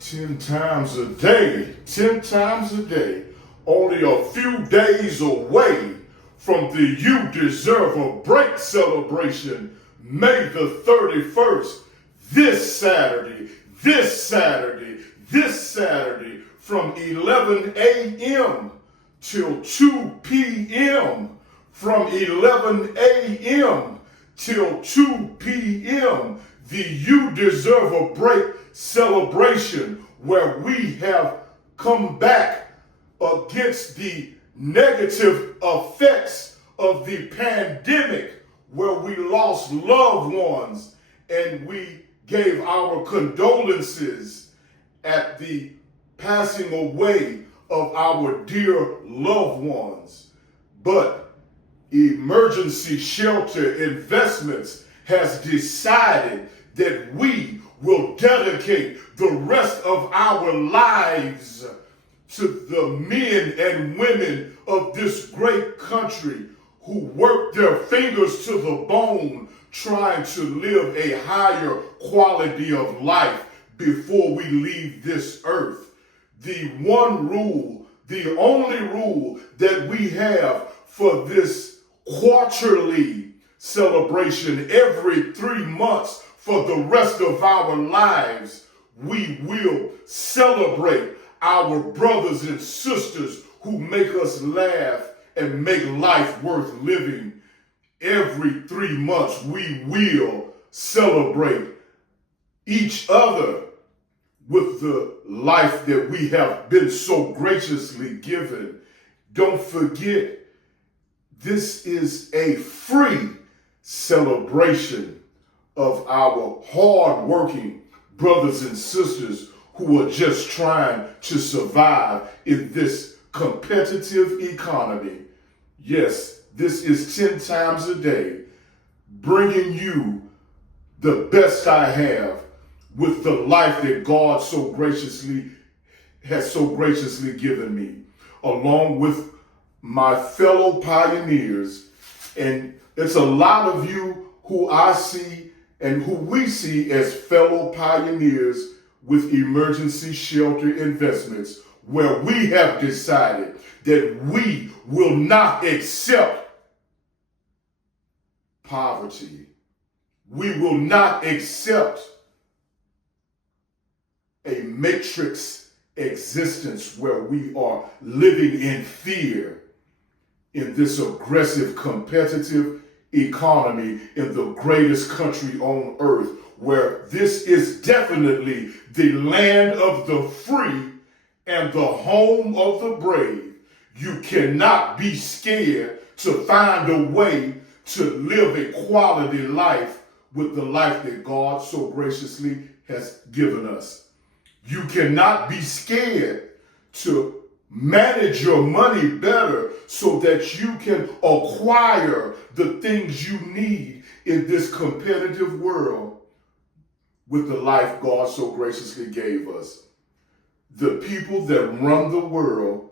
10 times a day, 10 times a day, only a few days away from the You Deserve a Break celebration, May the 31st, this Saturday, from 11 a.m. till 2 p.m., from 11 a.m. till 2 p.m., the You Deserve a Break celebration, where we have come back against the negative effects of the pandemic, where we lost loved ones and we gave our condolences at the passing away of our dear loved ones. But Emergency Shelter Investments has decided that we will dedicate the rest of our lives to the men and women of this great country who work their fingers to the bone trying to live a higher quality of life before we leave this earth. The one rule, the only rule that we have for this quarterly celebration every 3 months for the rest of our lives, we will celebrate our brothers and sisters who make us laugh and make life worth living. Every 3 months, we will celebrate each other with the life that we have been so graciously given. Don't forget, this is a free celebration of our hard-working brothers and sisters who are just trying to survive in this competitive economy. Yes, this is 10 times a day, bringing you the best I have with the life that God has so graciously given me, along with my fellow pioneers. And it's a lot of you who I see and who we see as fellow pioneers with Emergency Shelter Investments, where we have decided that we will not accept poverty. We will not accept a matrix existence where we are living in fear in this aggressive, competitive economy in the greatest country on earth, where this is definitely the land of the free and the home of the brave. You cannot be scared to find a way to live a quality life with the life that God so graciously has given us. You cannot be scared to manage your money better so that you can acquire the things you need in this competitive world with the life God so graciously gave us. The people that run the world,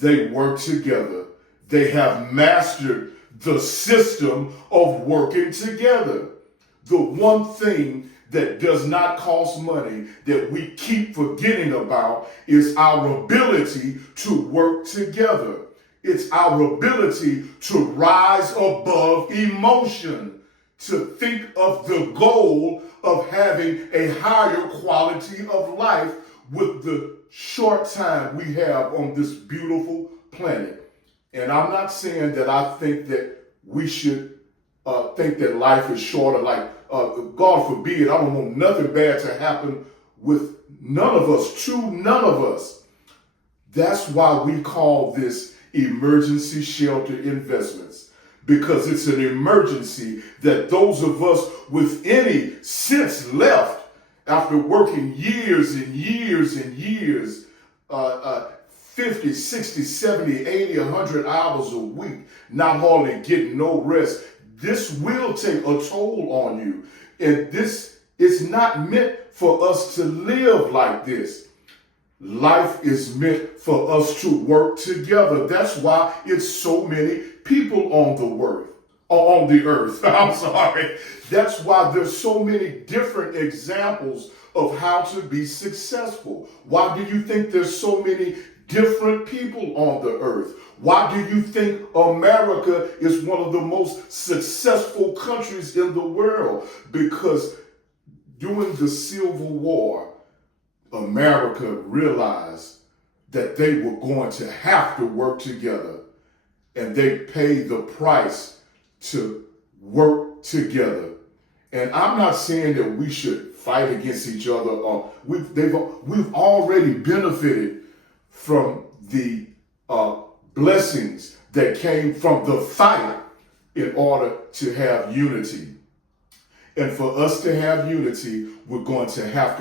they work together. They have mastered the system of working together. The one thing that does not cost money that we keep forgetting about is our ability to work together. It's our ability to rise above emotion, to think of the goal of having a higher quality of life with the short time we have on this beautiful planet. And I'm not saying that I think that we should think that life is shorter, like God forbid, I don't want nothing bad to happen with none of us, to none of us. That's why we call this Emergency Shelter Investments, because it's an emergency that those of us with any sense left, after working years and years and years, 50, 60, 70, 80, 100 hours a week, not hardly getting no rest, this will take a toll on you. And this is not meant for us to live like this. Life is meant for us to work together. That's why it's so many people on on the earth. I'm sorry. That's why there's so many different examples of how to be successful. Why do you think there's so many different people on the earth? Why do you think America is one of the most successful countries in the world? Because during the Civil War, America realized that they were going to have to work together, and they paid the price to work together. And I'm not saying that we should fight against each other. Or we've already benefited from the blessings that came from the fight in order to have unity. And for us to have unity, we're going to have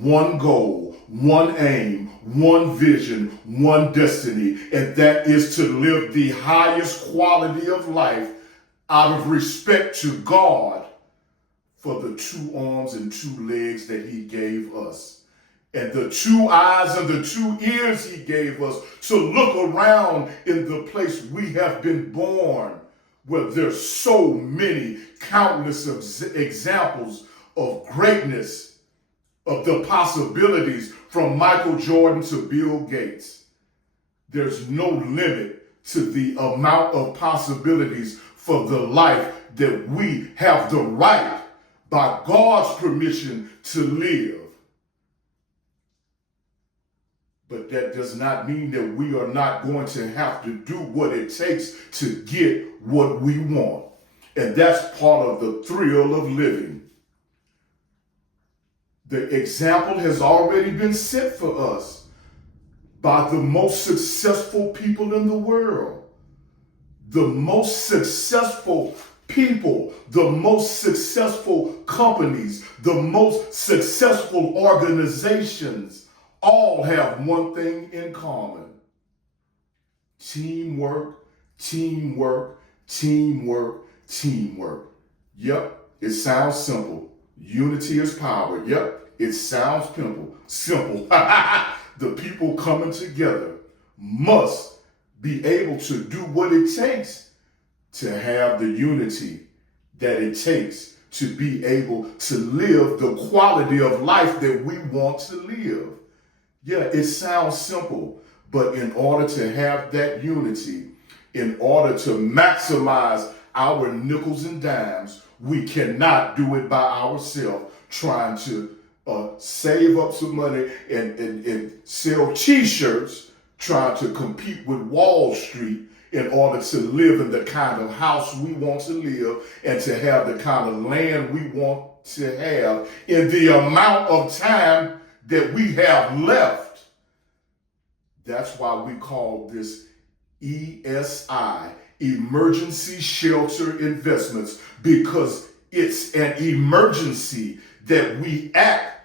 one goal, one aim, one vision, one destiny, and that is to live the highest quality of life out of respect to God for the 2 arms and 2 legs that he gave us, and the 2 eyes and the 2 ears he gave us to look around in the place we have been born, where there's so many countless examples of greatness, of the possibilities, from Michael Jordan to Bill Gates. There's no limit to the amount of possibilities for the life that we have the right, by God's permission, to live. But that does not mean that we are not going to have to do what it takes to get what we want. And that's part of the thrill of living. The example has already been set for us by the most successful people in the world. The most successful people, the most successful companies, the most successful organizations all have one thing in common: teamwork, teamwork, teamwork, teamwork. Yep, it sounds simple. Unity is power. Yep, it sounds simple. The people coming together must be able to do what it takes to have the unity that it takes to be able to live the quality of life that we want to live. Yeah, it sounds simple, but in order to have that unity, in order to maximize our nickels and dimes, we cannot do it by ourselves, trying to save up some money and sell t-shirts, trying to compete with Wall Street in order to live in the kind of house we want to live and to have the kind of land we want to have in the amount of time that we have left. That's why we call this ESI, Emergency Shelter Investments, because it's an emergency that we act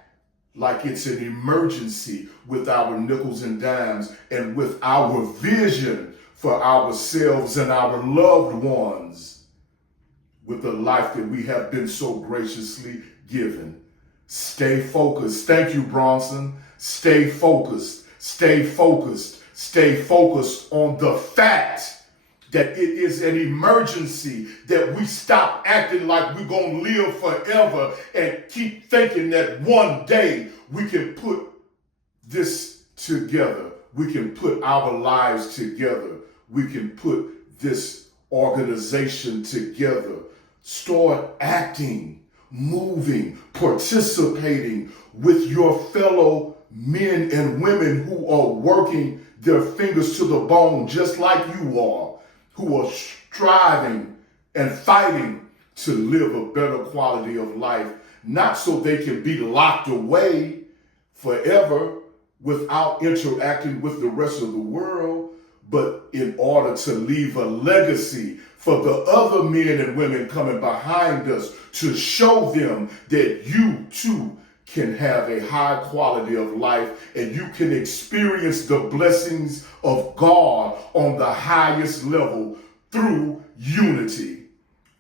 like it's an emergency with our nickels and dimes and with our vision for ourselves and our loved ones, with the life that we have been so graciously given. Stay focused. Thank you, Bronson. Stay focused. Stay focused. Stay focused on the fact that it is an emergency, that we stop acting like we're going to live forever and keep thinking that one day we can put this together. We can put our lives together. We can put this organization together. Start acting, moving, participating with your fellow men and women who are working their fingers to the bone just like you are, who are striving and fighting to live a better quality of life, not so they can be locked away forever without interacting with the rest of the world, but in order to leave a legacy for the other men and women coming behind us, to show them that you too can have a high quality of life and you can experience the blessings of God on the highest level through unity.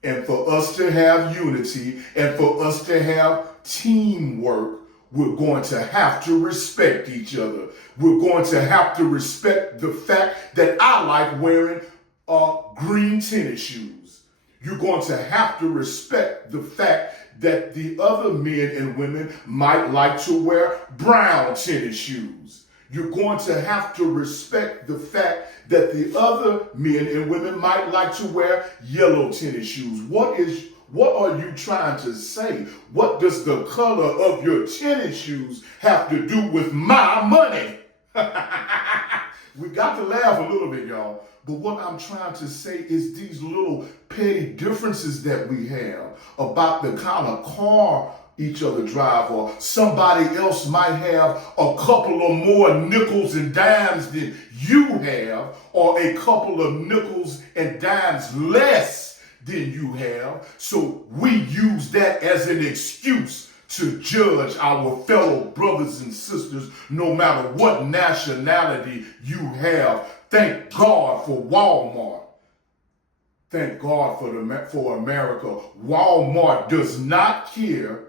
And for us to have unity and for us to have teamwork, we're going to have to respect each other. We're going to have to respect the fact that I like wearing green tennis shoes. You're going to have to respect the fact that the other men and women might like to wear brown tennis shoes. You're going to have to respect the fact that the other men and women might like to wear yellow tennis shoes. What are you trying to say? What does the color of your tennis shoes have to do with my money? We got to laugh a little bit, y'all. But what I'm trying to say is these little petty differences that we have about the kind of car each other drive, or somebody else might have a couple of more nickels and dimes than you have, or a couple of nickels and dimes less than you have. So we use that as an excuse to judge our fellow brothers and sisters, no matter what nationality you have. Thank God for Walmart. Thank God for America. Walmart does not care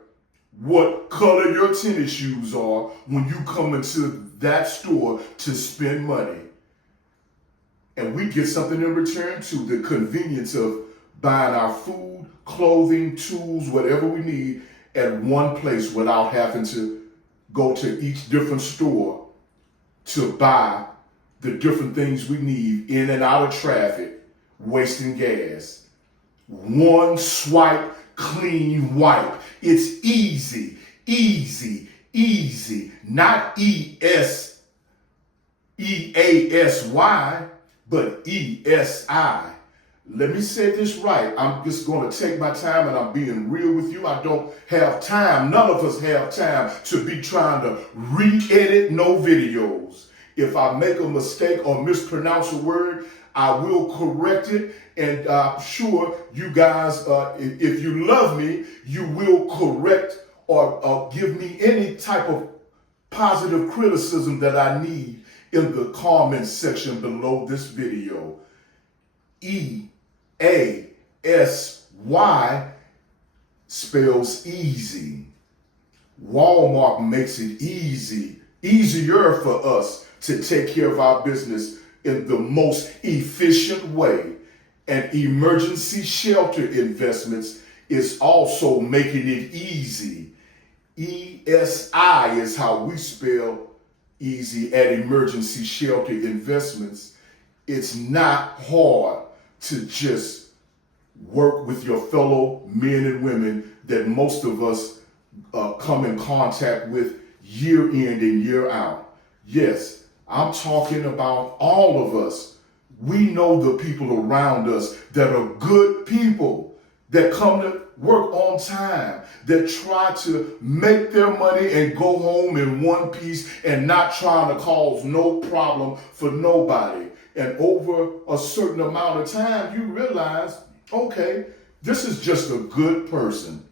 what color your tennis shoes are when you come into that store to spend money. And we get something in return too, the convenience of buying our food, clothing, tools, whatever we need at one place without having to go to each different store to buy the different things we need in and out of traffic, wasting gas. One swipe, clean wipe. It's easy, easy, easy. Not EASY, but ESI. Let me say this right. I'm just going to take my time, and I'm being real with you. I don't have time. None of us have time to be trying to re-edit no videos. If I make a mistake or mispronounce a word, I will correct it. And I'm sure you guys, if you love me, you will correct or give me any type of positive criticism that I need in the comment section below this video. EASY spells easy. Walmart makes it easier for us to take care of our business in the most efficient way. And emergency shelter investments is also making it easy. ESI is how we spell easy at emergency shelter investments. It's not hard to just work with your fellow men and women that most of us come in contact with year in and year out. Yes, I'm talking about all of us. We know the people around us that are good people, that come to work on time, that try to make their money and go home in one piece and not trying to cause no problem for nobody. And over a certain amount of time, you realize, okay, this is just a good person.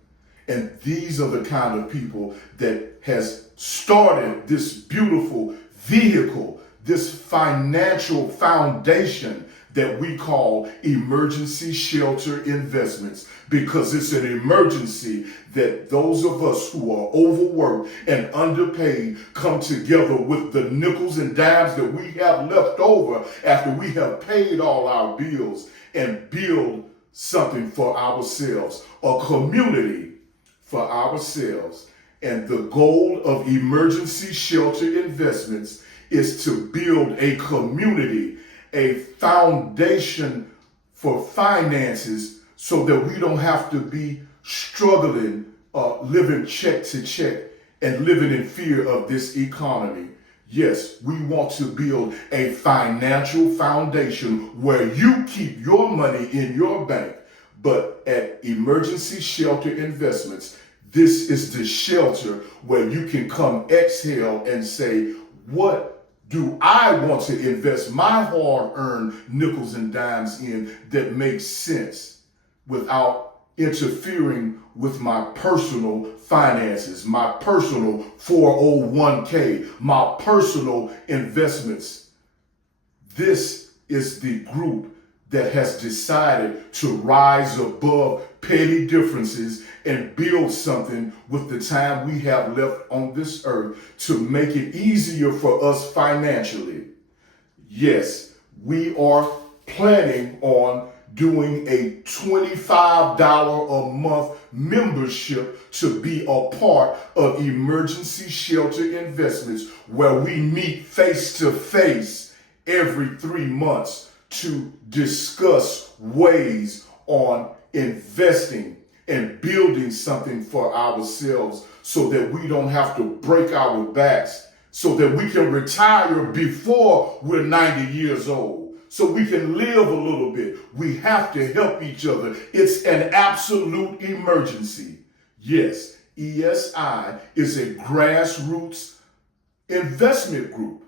And these are the kind of people that has started this beautiful vehicle, this financial foundation that we call emergency shelter investments, because it's an emergency that those of us who are overworked and underpaid come together with the nickels and dimes that we have left over after we have paid all our bills and build something for ourselves, a community for ourselves. And the goal of emergency shelter investments is to build a community, a foundation for finances, so that we don't have to be struggling, living check to check and living in fear of this economy. Yes, we want to build a financial foundation where you keep your money in your bank, but at emergency shelter investments, this is the shelter where you can come exhale and say, what do I want to invest my hard-earned nickels and dimes in that makes sense without interfering with my personal finances, my personal 401k, my personal investments? This is the group that has decided to rise above petty differences and build something with the time we have left on this earth to make it easier for us financially. Yes, we are planning on doing a $25 a month membership to be a part of emergency shelter investments, where we meet face to face every 3 months to discuss ways on investing and building something for ourselves so that we don't have to break our backs, so that we can retire before we're 90 years old, so we can live a little bit. We have to help each other. It's an absolute emergency. Yes, ESI is a grassroots investment group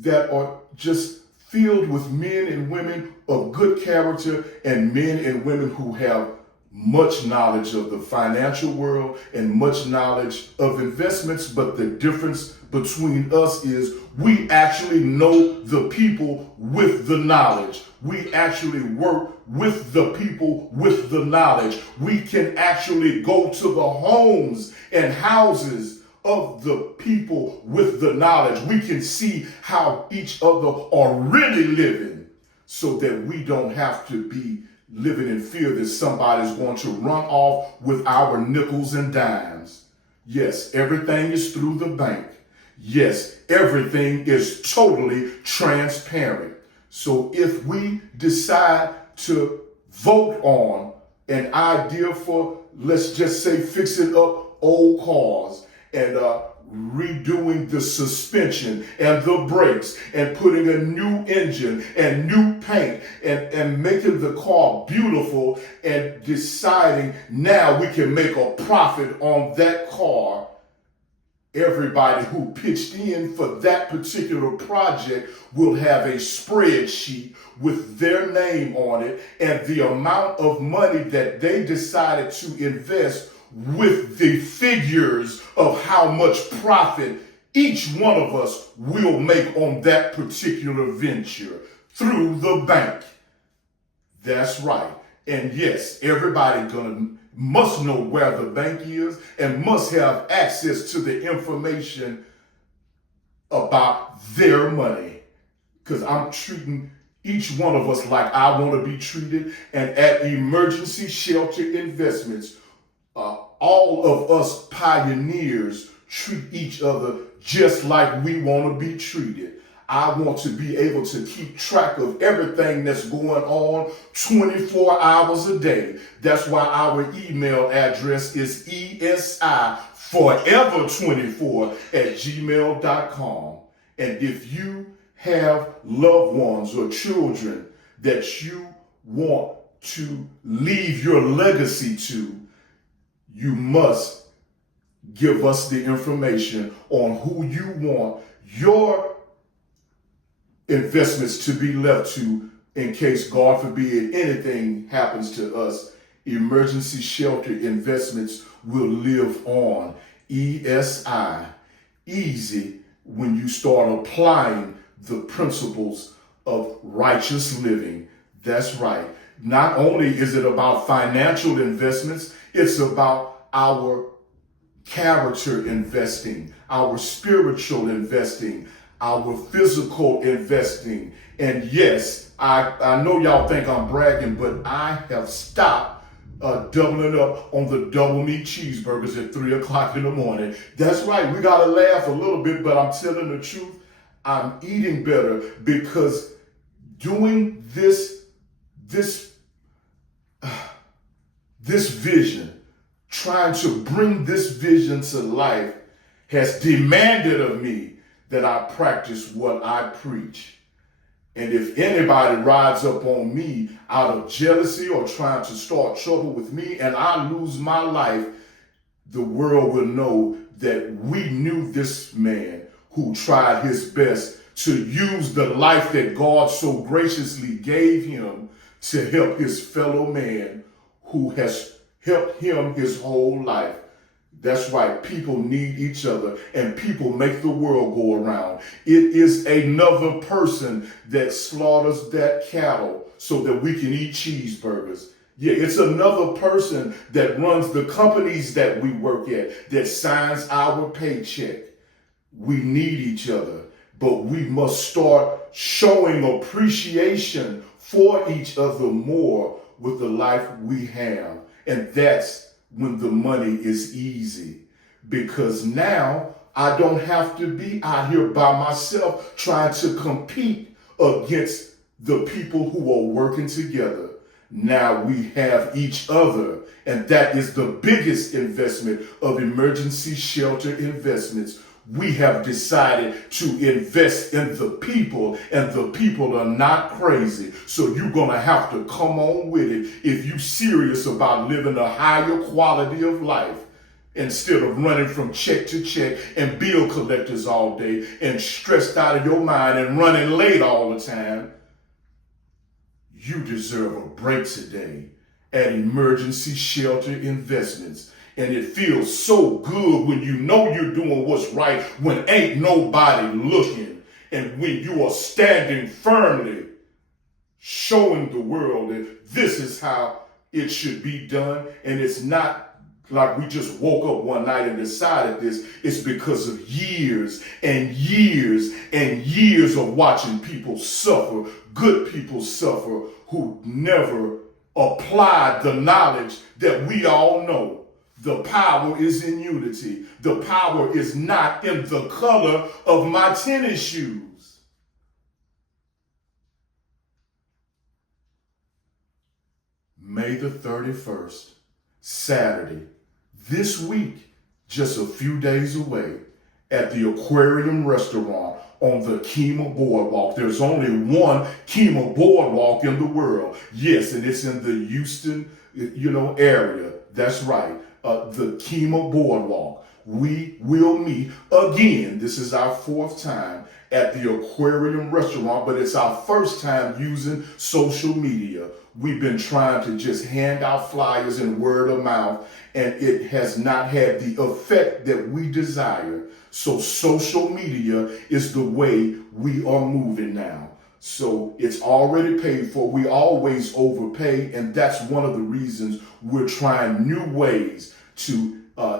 that are just filled with men and women of good character and men and women who have much knowledge of the financial world and much knowledge of investments. But the difference between us is we actually know the people with the knowledge. We actually work with the people with the knowledge. We can actually go to the homes and houses of the people with the knowledge. We can see how each other are really living, so that we don't have to be living in fear that somebody's going to run off with our nickels and dimes. Yes, everything is through the bank. Yes, everything is totally transparent. So if we decide to vote on an idea for, let's just say, fixing up old cars and redoing the suspension and the brakes and putting a new engine and new paint and making the car beautiful and deciding now we can make a profit on that car, everybody who pitched in for that particular project will have a spreadsheet with their name on it and the amount of money that they decided to invest, with the figures of how much profit each one of us will make on that particular venture through the bank. That's right. And yes, everybody must know where the bank is and must have access to the information about their money. Because I'm treating each one of us like I want to be treated. And at Emergency Shelter Investments, all of us pioneers treat each other just like we want to be treated. I want to be able to keep track of everything that's going on 24 hours a day. That's why our email address is esiforever24@gmail.com. And if you have loved ones or children that you want to leave your legacy to, you must give us the information on who you want your investments to be left to in case, God forbid, anything happens to us. Emergency Shelter Investments will live on. ESI, easy when you start applying the principles of righteous living. That's right. Not only is it about financial investments, it's about our character investing, our spiritual investing, our physical investing. And yes, I know y'all think I'm bragging, but I have stopped doubling up on the double meat cheeseburgers at 3 o'clock in the morning. That's right. We got to laugh a little bit, but I'm telling the truth. I'm eating better because doing this vision, trying to bring this vision to life, has demanded of me that I practice what I preach. And if anybody rides up on me out of jealousy or trying to start trouble with me and I lose my life, the world will know that we knew this man who tried his best to use the life that God so graciously gave him to help his fellow man who has helped him his whole life. That's right. People need each other and people make the world go around. It is another person that slaughters that cattle so that we can eat cheeseburgers. Yeah, it's another person that runs the companies that we work at, that signs our paycheck. We need each other, but we must start showing appreciation for each other more with the life we have. And that's when the money is easy. Because now I don't have to be out here by myself trying to compete against the people who are working together. Now we have each other, and that is the biggest investment of emergency shelter investments. We have decided to invest in the people, and the people are not crazy. So you're going to have to come on with it if you're serious about living a higher quality of life, instead of running from check to check and bill collectors all day and stressed out of your mind and running late all the time. You deserve a break today at Emergency Shelter Investments. And it feels so good when you know you're doing what's right when ain't nobody looking. And when you are standing firmly, showing the world that this is how it should be done. And it's not like we just woke up one night and decided this. It's because of years and years and years of watching people suffer, good people suffer, who never applied the knowledge that we all know. The power is in unity. The power is not in the color of my tennis shoes. May the 31st, Saturday, this week, just a few days away, at the Aquarium Restaurant on the Kemah Boardwalk. There's only one Kemah Boardwalk in the world. Yes, and it's in the Houston, area. That's right, the Kemah Boardwalk. We will meet again. This is our 4th time at the Aquarium Restaurant, but it's our first time using social media. We've been trying to just hand out flyers and word of mouth, and it has not had the effect that we desire. So social media is the way we are moving now. So it's already paid for. We always overpay, and that's one of the reasons we're trying new ways to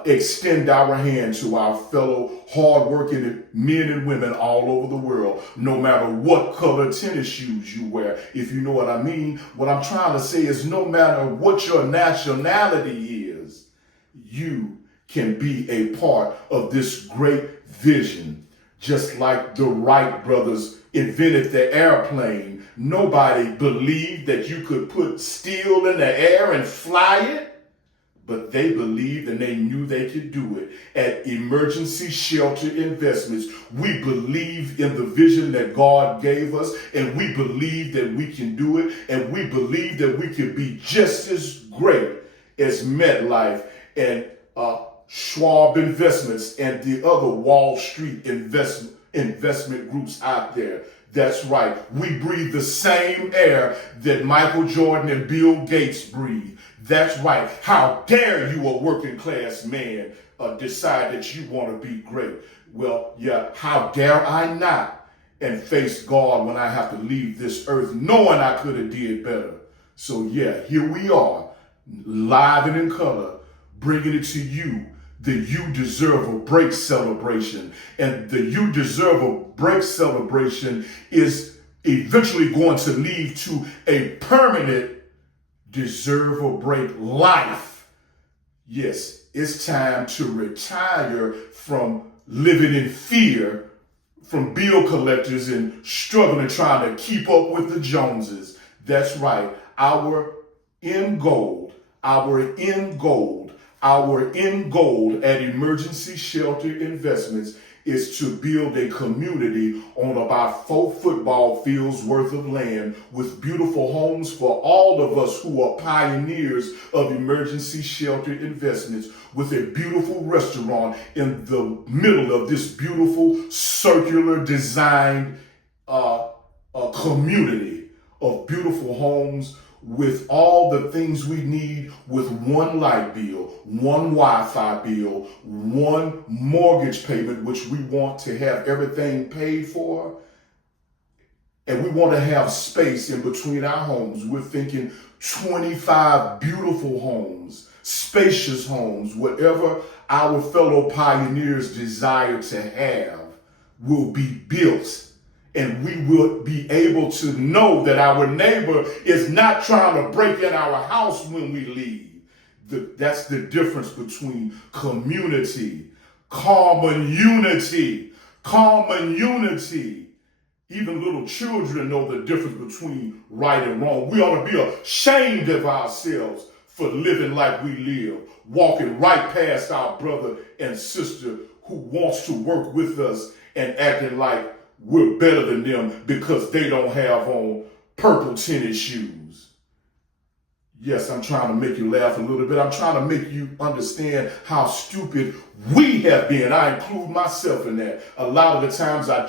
extend our hand to our fellow hardworking men and women all over the world, no matter what color tennis shoes you wear, if you know what I mean. What I'm trying to say is no matter what your nationality is, you can be a part of this great vision. Just like the Wright brothers invented the airplane, nobody believed that you could put steel in the air and fly it. But they believed and they knew they could do it. At Emergency Shelter Investments, we believe in the vision that God gave us, and we believe that we can do it, and we believe that we can be just as great as MetLife and Schwab Investments and the other Wall Street investment groups out there. That's right. We breathe the same air that Michael Jordan and Bill Gates breathe. That's right. How dare you, a working class man, decide that you want to be great? Well, yeah, how dare I not and face God when I have to leave this earth knowing I could have did better. So yeah, here we are, live and in color, bringing it to you. The You Deserve a Break celebration. And the You Deserve a Break celebration is eventually going to lead to a permanent deserve a break life. Yes, it's time to retire from living in fear, from bill collectors and struggling trying to keep up with the Joneses. That's right. Our end goal at Emergency Shelter Investments is to build a community on about 4 football fields worth of land with beautiful homes for all of us who are pioneers of emergency shelter investments, with a beautiful restaurant in the middle of this beautiful circular designed community of beautiful homes, with all the things we need, with one light bill, one Wi-Fi bill, one mortgage payment, which we want to have everything paid for. And we want to have space in between our homes. We're thinking 25 beautiful homes, spacious homes, whatever our fellow pioneers desire to have will be built. And we will be able to know that our neighbor is not trying to break in our house when we leave. That's the difference between community, common unity. Even little children know the difference between right and wrong. We ought to be ashamed of ourselves for living like we live, walking right past our brother and sister who wants to work with us and acting like we're better than them because they don't have on purple tennis shoes. Yes, I'm trying to make you laugh a little bit. I'm trying to make you understand how stupid we have been. I include myself in that. A lot of the times I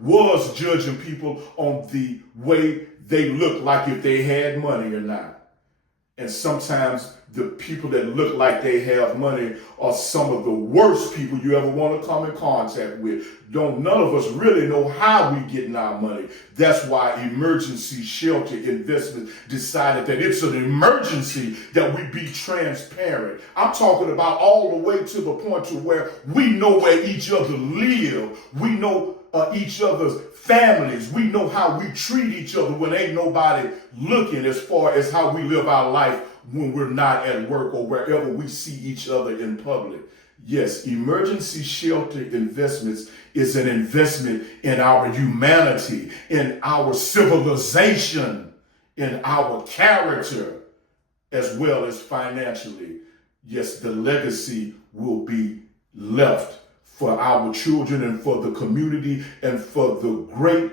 was judging people on the way they look, like if they had money or not. And sometimes the people that look like they have money are some of the worst people you ever want to come in contact with. None of us really know how we getting our money. That's why Emergency Shelter Investment decided that it's an emergency that we be transparent. I'm talking about all the way to the point to where we know where each other live. We know each other's families. We know how we treat each other when ain't nobody looking, as far as how we live our life when we're not at work or wherever we see each other in public. Yes, Emergency Shelter Investments is an investment in our humanity, in our civilization, in our character, as well as financially. Yes, the legacy will be left for our children and for the community and for the great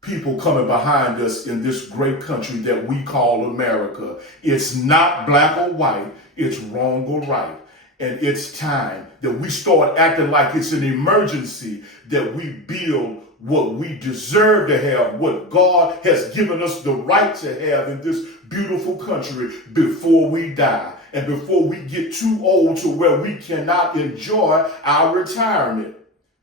people coming behind us in this great country that we call America. It's not black or white, it's wrong or right. And it's time that we start acting like it's an emergency, that we build what we deserve to have, what God has given us the right to have in this beautiful country before we die and before we get too old to where we cannot enjoy our retirement.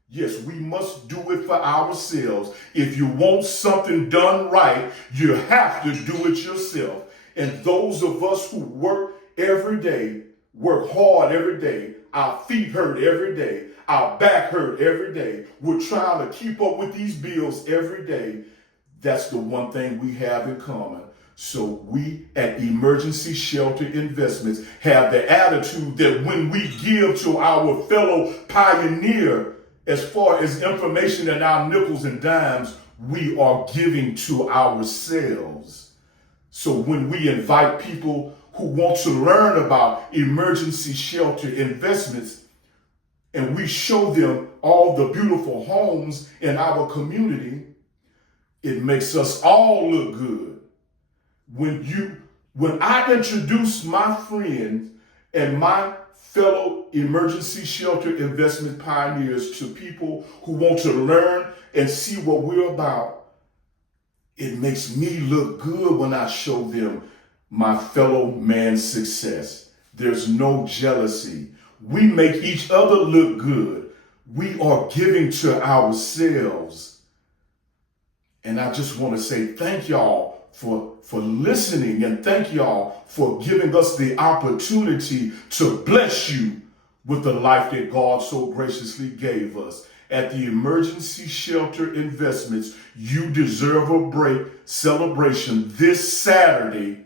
Yes, we must do it for ourselves. If you want something done right, you have to do it yourself. And those of us who work every day, work hard every day, our feet hurt every day, our back hurt every day, we're trying to keep up with these bills every day. That's the one thing we have in common. So we at Emergency Shelter Investments have the attitude that when we give to our fellow pioneer, as far as information and our nickels and dimes, we are giving to ourselves. So when we invite people who want to learn about Emergency Shelter Investments, and we show them all the beautiful homes in our community, it makes us all look good. When I introduce my friends and my fellow emergency shelter investment pioneers to people who want to learn and see what we're about, it makes me look good when I show them my fellow man's success. There's no jealousy. We make each other look good. We are giving to ourselves. And I just want to say thank y'all for listening, and thank y'all for giving us the opportunity to bless you with the life that God so graciously gave us. At the Emergency Shelter Investments, you deserve a break celebration this Saturday.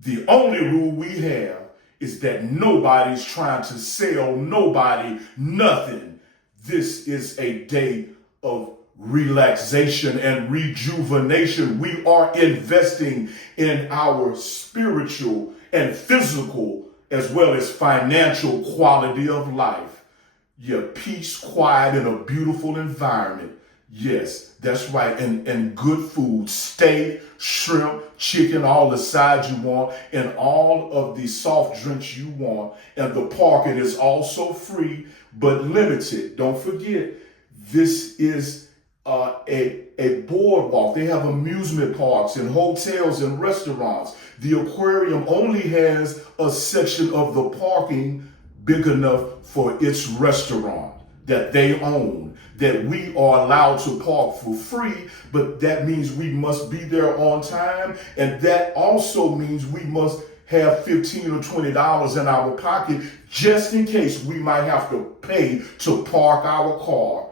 The only rule we have is that nobody's trying to sell nobody nothing. This is a day of relaxation and rejuvenation. We are investing in our spiritual and physical as well as financial quality of life. Your peace, quiet, and a beautiful environment. Yes, that's right. And good food, steak, shrimp, chicken, all the sides you want, and all of the soft drinks you want. And the parking is also free, but limited. Don't forget, this is a boardwalk. They have amusement parks and hotels and restaurants. The aquarium only has a section of the parking big enough for its restaurant that they own, that we are allowed to park for free, but that means we must be there on time, and that also means we must have $15 or $20 in our pocket just in case we might have to pay to park our car.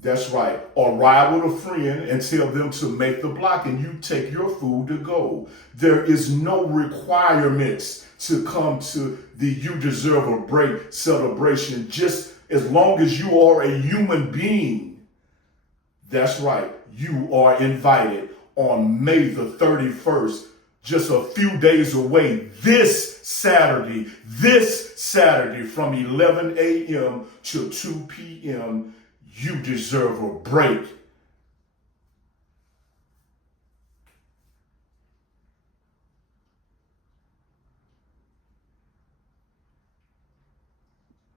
That's right. Or ride with a friend and tell them to make the block and you take your food to go. There is no requirements to come to the You Deserve a Break celebration, just as long as you are a human being. That's right. You are invited on May the 31st, just a few days away, this Saturday from 11 a.m. to 2 p.m. You deserve a break.